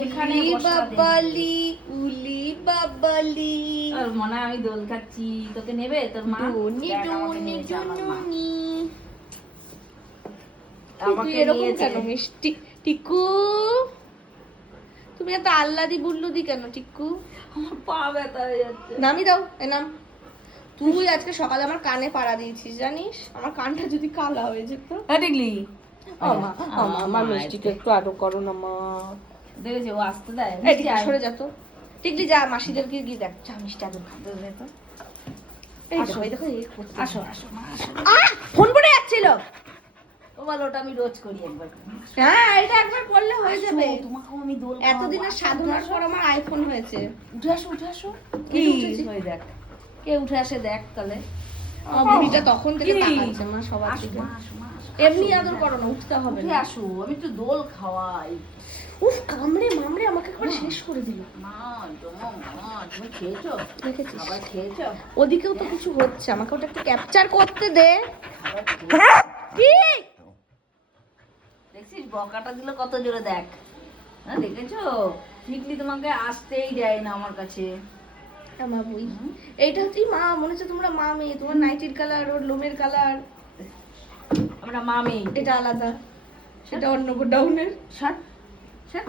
যেখানে বাবালি উলি বাবালি তোর মনে হয় আমি দোল খাচ্ছি, তোকে নেবে তোর মা? ডুনি দেখ, আমাকে ডুনি নিয়েছে আমার মা। ডুনি আমাকে এরকম নিয়েছে। কেন মিষ্টি টিকু? তুমি এত আল্লাদি বুল্লুদি কেন টিকু? আমার পা ব্যথা হয়ে যাচ্ছে। নামি দাও এ নাম। তুই আজকে সকালে আমার কানে পাড়া দিয়েছিস জানিস, আমার কানটা যদি কালা হয়ে যেত। হ্যাঁ দেখলি আমার মিষ্টিকে একটু আদর করো না মা। দেখেছি ও আসতে দেয়। এদিকে সরে যা তো। টিকলি যা মাসিদেরকে গিয়ে দেখ, চা মিষ্টি আদর খাতে দে তো। এই দেখো এই দেখো এই করছে। আসো আসো মা আসো। ফোন পড়ে যাচ্ছিল। ও বলো ওটা আমি রোজ করি একবার। হ্যাঁ এটা একবার করলে হয়ে যাবে। তোমাকেও আমি দোল এতদিনের সাধনার পর আমার আইফোন হয়েছে। উঠে আসো উঠে আসো। কি? ওই দেখ কে উঠে আসে দেখ তাহলে। আমার বুড়িটা তখন থেকে কি? তাকাচ্ছে মা সবার আসো দিকে। মা আসো মা আসো। এমনি আদর করো না, উঠতে হবে উঠে না। আসো আমি তো দোল খাওয়াই। উফ কামড়ে মামড়ে আমাকে একবার শেষ করে দিল। মা তুমি খেয়েছো? দেখেছিস? খাবার খেয়েছো? ওদিকেও তো কিছু হচ্ছে, আমাকে ওটা একটু ক্যাপচার করতে দে। খাবার খেয়েছো? কি? দেখছিস বকাটা দিল কত জোরে দেখ। হ্যাঁ দেখেছো? নিকলি তোমাকে আসতেই দেয় না আমার কাছে। আমার বই। এইটা হচ্ছে মা, মনে হচ্ছে তোমরা মা মেয়ে, তোমার নাইটির কালার ওর লোমের কালার আমরা মামি। এটা আলাদা, সেটা অন্য গোডাউনের। ষাট ষাট